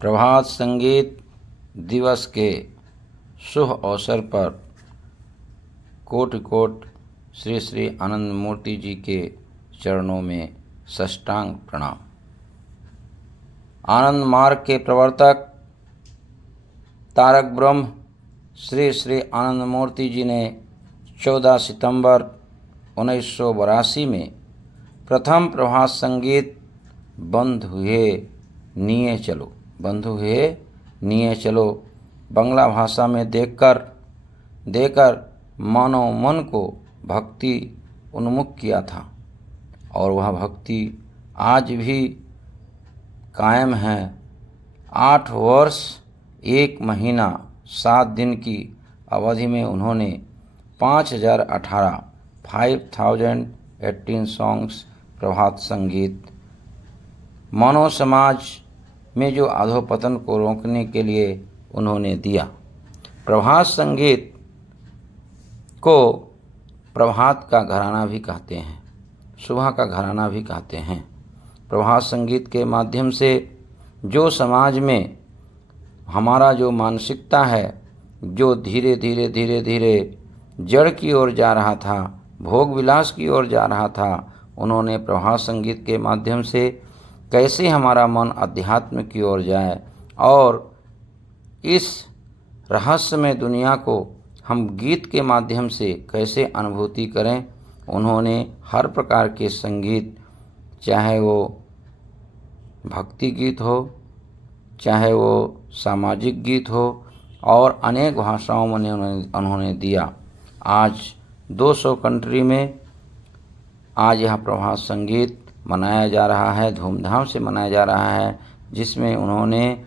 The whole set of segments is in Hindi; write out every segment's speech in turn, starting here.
प्रभात संगीत दिवस के शुभ अवसर पर कोटि कोटि श्री श्री आनंद मूर्ति जी के चरणों में साष्टांग प्रणाम। आनंद मार्ग के प्रवर्तक तारक ब्रह्म श्री श्री आनंद मूर्ति जी ने 14 सितंबर 1982 में प्रथम प्रभात संगीत बंद हुए निये चलो बंगला भाषा में देकर मानव मन को भक्ति उन्मुख किया था और वह भक्ति आज भी कायम है। 8 वर्ष 1 महीना 7 दिन की अवधि में उन्होंने 5018 सॉन्ग्स प्रभात संगीत मानव समाज में जो अधोपतन को रोकने के लिए उन्होंने दिया। प्रभात संगीत को प्रभात का घराना भी कहते हैं, सुबह का घराना भी कहते हैं। प्रभात संगीत के माध्यम से जो समाज में हमारा जो मानसिकता है, जो धीरे धीरे जड़ की ओर जा रहा था, भोग विलास की ओर जा रहा था, उन्होंने प्रभात संगीत के माध्यम से कैसे हमारा मन अध्यात्म की ओर जाए और इस रहस्यमय दुनिया को हम गीत के माध्यम से कैसे अनुभूति करें। उन्होंने हर प्रकार के संगीत, चाहे वो भक्ति गीत हो, चाहे वो सामाजिक गीत हो, और अनेक भाषाओं में उन्होंने दिया। आज 200 कंट्री में आज यह प्रभात संगीत मनाया जा रहा है, धूमधाम से मनाया जा रहा है, जिसमें उन्होंने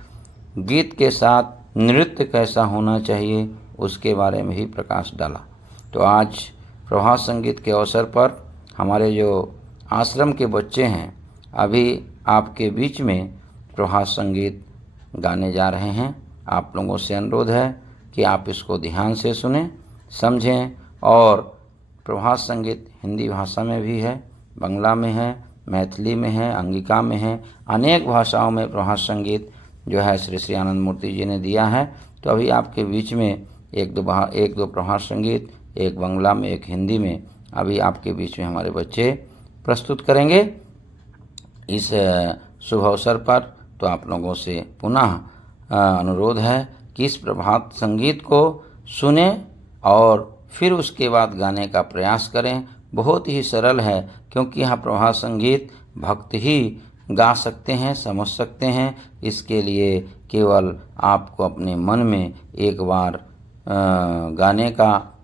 गीत के साथ नृत्य कैसा होना चाहिए उसके बारे में ही प्रकाश डाला। तो आज प्रभात संगीत के अवसर पर हमारे जो आश्रम के बच्चे हैं, अभी आपके बीच में प्रभात संगीत गाने जा रहे हैं। आप लोगों से अनुरोध है कि आप इसको ध्यान से सुनें, समझें। और प्रभात संगीत हिंदी भाषा में भी है, बंगला में है, मैथिली में है, अंगिका में है, अनेक भाषाओं में प्रभात संगीत जो है श्री श्री आनंद मूर्ति जी ने दिया है। तो अभी आपके बीच में एक दो प्रभात संगीत, एक बंगला में, एक हिंदी में, अभी आपके बीच में हमारे बच्चे प्रस्तुत करेंगे इस शुभ अवसर पर। तो आप लोगों से पुनः अनुरोध है कि इस प्रभात संगीत को सुने और फिर उसके बाद गाने का प्रयास करें। बहुत ही सरल है, क्योंकि यहाँ प्रभात संगीत भक्त ही गा सकते हैं, समझ सकते हैं। इसके लिए केवल आपको अपने मन में एक बार गाने का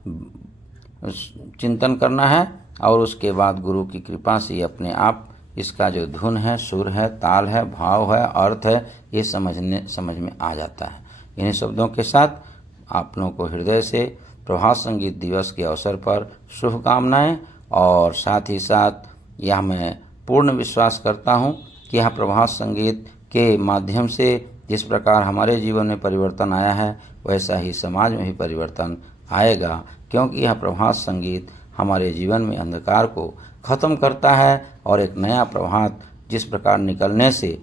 चिंतन करना है और उसके बाद गुरु की कृपा से अपने आप इसका जो धुन है, सुर है, ताल है, भाव है, अर्थ है, ये समझ में आ जाता है। इन्हीं शब्दों के साथ आप लोगों को हृदय से प्रभात संगीत दिवस के अवसर पर शुभकामनाएं। और साथ ही साथ यह मैं पूर्ण विश्वास करता हूं कि यह प्रभात संगीत के माध्यम से जिस प्रकार हमारे जीवन में परिवर्तन आया है, वैसा ही समाज में भी परिवर्तन आएगा, क्योंकि यह प्रभात संगीत हमारे जीवन में अंधकार को ख़त्म करता है और एक नया प्रभात जिस प्रकार निकलने से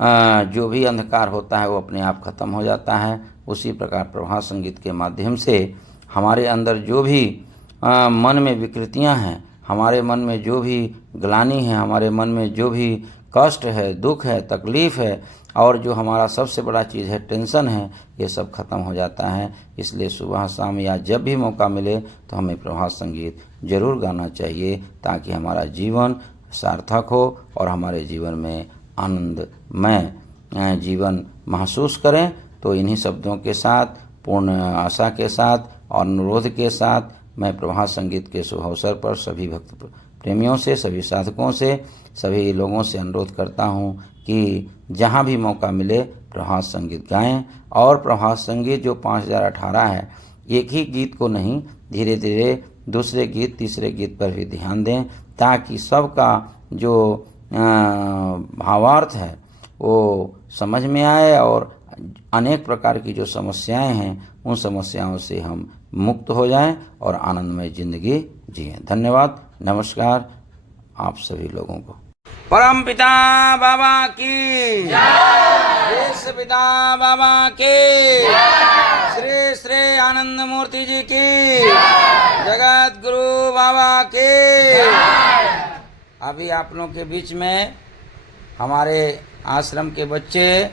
जो भी अंधकार होता है वो अपने आप ख़त्म हो जाता है, उसी प्रकार प्रभात संगीत के माध्यम से हमारे अंदर जो भी मन में विकृतियां हैं, हमारे मन में जो भी ग्लानि है, हमारे मन में जो भी कष्ट है, दुख है, तकलीफ़ है, और जो हमारा सबसे बड़ा चीज़ है टेंशन है, ये सब खत्म हो जाता है। इसलिए सुबह शाम या जब भी मौका मिले तो हमें प्रभात संगीत जरूर गाना चाहिए, ताकि हमारा जीवन सार्थक हो और हमारे जीवन में आनंदमय जीवन महसूस करें। तो इन्हीं शब्दों के साथ, पूर्ण आशा के साथ और अनुरोध के साथ मैं प्रभात संगीत के शुभ अवसर पर सभी भक्त प्रेमियों से, सभी साधकों से, सभी लोगों से अनुरोध करता हूं कि जहां भी मौका मिले प्रभात संगीत गाएं। और प्रभात संगीत जो 5018 है, एक ही गीत को नहीं, धीरे धीरे दूसरे गीत, तीसरे गीत पर भी ध्यान दें, ताकि सबका जो भावार्थ है वो समझ में आए और अनेक प्रकार की जो समस्याएं हैं, उन समस्याओं से हम मुक्त हो जाएं और आनंदमय जिंदगी जिएं। धन्यवाद, नमस्कार आप सभी लोगों को। परमपिता बाबा की जय। देश पिता बाबा के, श्री श्री आनंद मूर्ति जी की, जगत गुरु बाबा के। अभी आप लोगों के बीच में हमारे आश्रम के बच्चे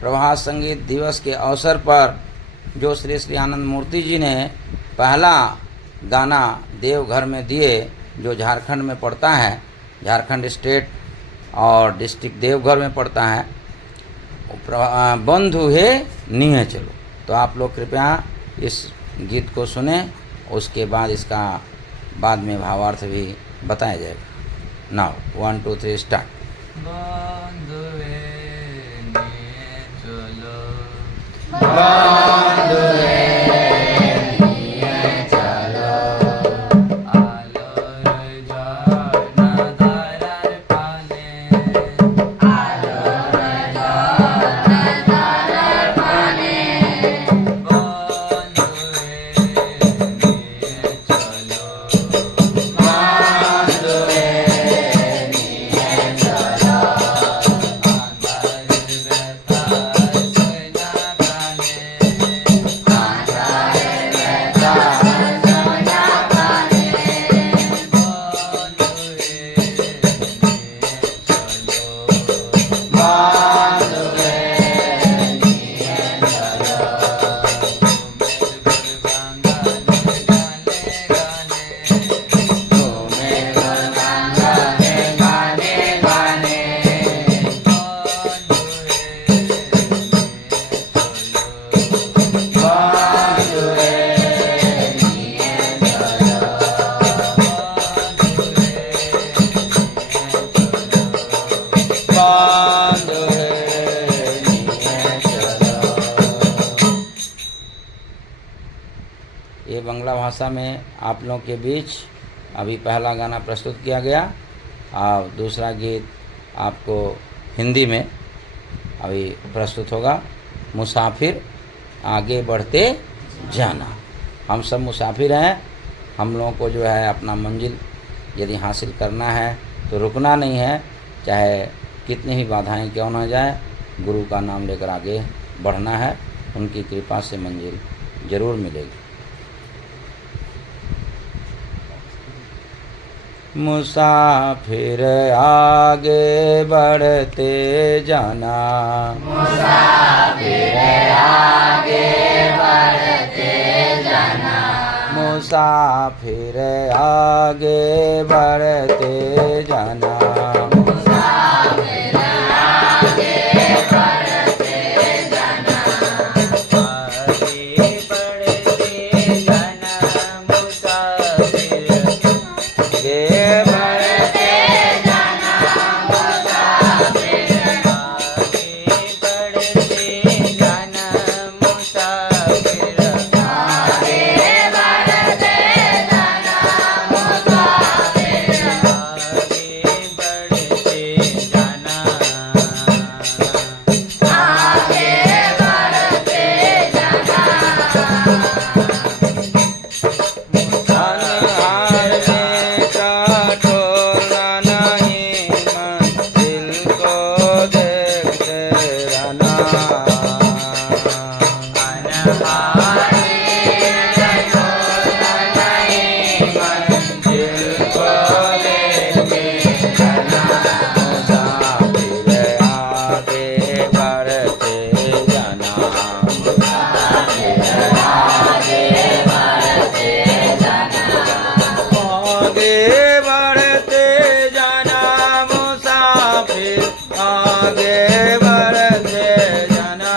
प्रभात संगीत दिवस के अवसर पर जो श्री श्री आनंद मूर्ति जी ने पहला गाना देवघर में दिए, जो झारखंड में पड़ता है, झारखंड स्टेट और डिस्ट्रिक्ट देवघर में पड़ता है, बंधु है नीहे चलो। तो आप लोग कृपया इस गीत को सुने, उसके बाद इसका बाद में भावार्थ भी बताया जाएगा। Now 1 2 3 start. ये बांग्ला भाषा में आप लोगों के बीच अभी पहला गाना प्रस्तुत किया गया, और दूसरा गीत आपको हिंदी में अभी प्रस्तुत होगा। मुसाफिर आगे बढ़ते जाना। हम सब मुसाफिर हैं, हम लोगों को जो है अपना मंजिल यदि हासिल करना है तो रुकना नहीं है, चाहे कितनी ही बाधाएं क्यों ना जाए, गुरु का नाम लेकर आगे बढ़ना है। उनकी कृपा से मंजिल जरूर मिलेगी। मुसाफिर आगे बढ़ते जाना, मुसाफिर आगे बढ़ते जाना, मुसाफिर आगे बढ़ते जाना, मुसाफिर आगे बढ़ते जाना, आगे बढ़ते जाना, मुसाफिर आगे बढ़ते जाना।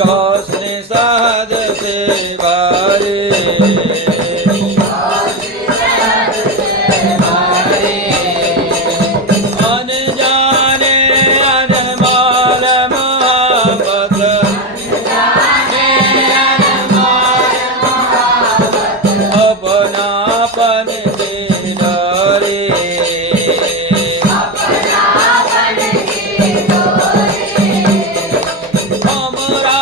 रोशनी शहद से भरी अनजाने अनमोल मोहब्बत अपनापन की डोरी हमरा